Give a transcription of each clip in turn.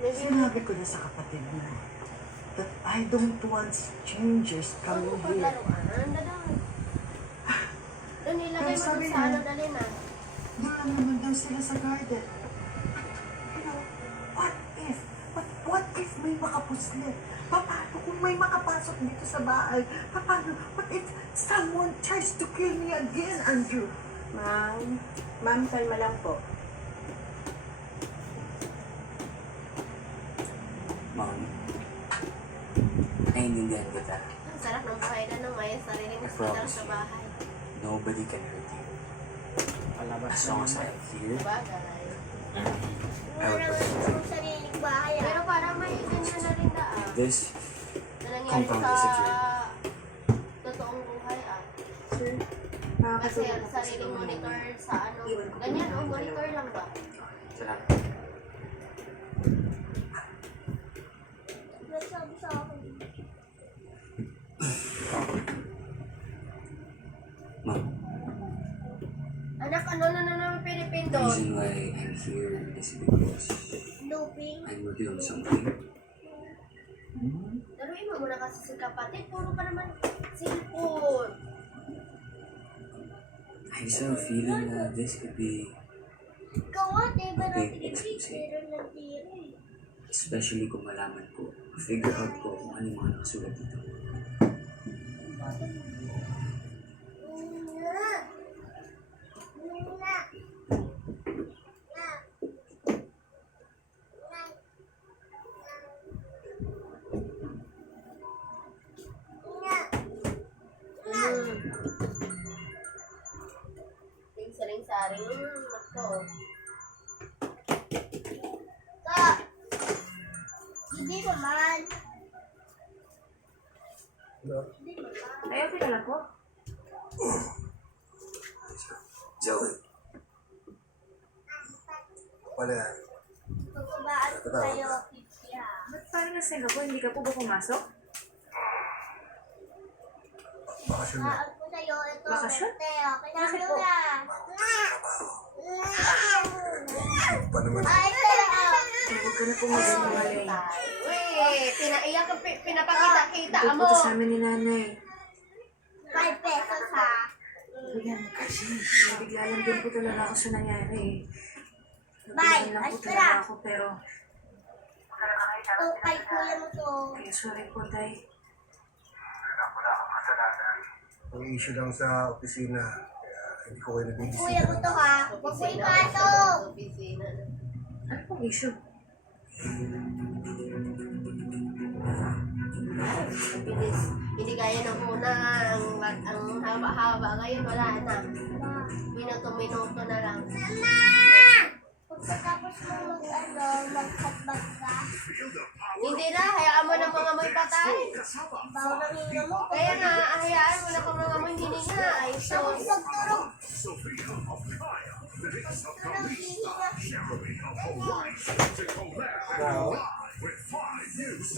Sinabi ko na sa kapatid mo that I don't want strangers coming here. Doon nilagay mo doon sa ano, dali na. Doon lang naman daw sila sa garden. You know, what if may makapuslit? Paano kung may makapasok dito sa bahay? Paano? What if someone tries to kill me again, Andrew? Ma'am, kalma lang po. Ma'am, naiintindihan kita. Ang sarap ng buhay na nung may sariling hospital sa bahay. Nobody can hurt you. As long as I'm here, Bagay. I will protect you. sariling bahay. Pero parang may ganyan na rin daan. This Na nangyari compound sa is secure. totoong buhay Sir, Kasi nakakatulong po sariling monitor sa ano. Ganyan o, monitor lang ba? Salamat. Nagsabi sa akin. Ma'am, Anak, ano na Pilipin the doon? reason why I'm here is because Doping. I'm working on something. Laruin mo muna kasi si kapatid. Puro ka naman cellphone. I just have a feeling that this could be Ikaw di ba big expose. ng tiro eh. Especially kung malaman ko, figure out ko kung ano yung mga nakasulat dito. Saring-saring. Ako. Hindi naman. Ayaw kilala ko. Joey. Wala yan. Pagkabaan ko sa'yo, Pipya. Ba't parang nasend ako? Hindi ka po ba pumasok? Bakasyon na. Pagkabaan ko sa'yo, ito. Bakasyon? Teo, Bakit po? Pa naman. Ay, Teo. Huwag ka na po mag-almalay. Weh, pinaiyak ka, pinapakita-kita Ito mo. po sa amin ni nanay. 5 pesos ha. Ayan, kasi nabigla lang din po talaga ako sa nangyari. Bye, Nabigla lang po Astra. talaga ako pero Ito, kay kuya mo to. kaya sorry po, tay. Ang issue lang sa opisina. Kaya hindi ko kayo nabibisita. Kuya mo to ha. Huwag mo ipasok. Ano pong issue? Bilis. Hindi gaya ng una, ang haba-haba. Ngayon wala na. Minuto-minuto na lang. Mama! Pagkatapos mo mag-hatbag ka? Hindi na, hayaan mo ng mga may patay. Bawal ang hininga mo. Kaya nga, hayaan mo na kung mga may hininga. Ay, so... Magturog. Turog, hininga.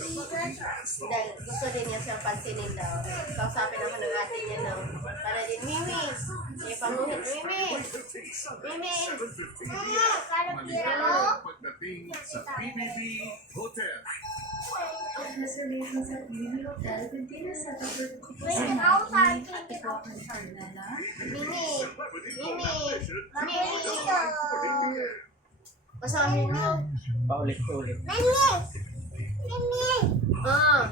Dahil gusto din niya siyang pansinin daw. Kausapin ako ng ate niya daw. Para din, Mimi! May panguhit, Mimi! Mimi! Kano tira mo? Pagdating sa PBB Hotel. Reservations at Mimi Hotel, container set up with Wait, ako sa akin. Mimi. Mimi! Mimi! Mimi! Pasahin mo. Paulit-ulit. Mimi! Mimi! Ah!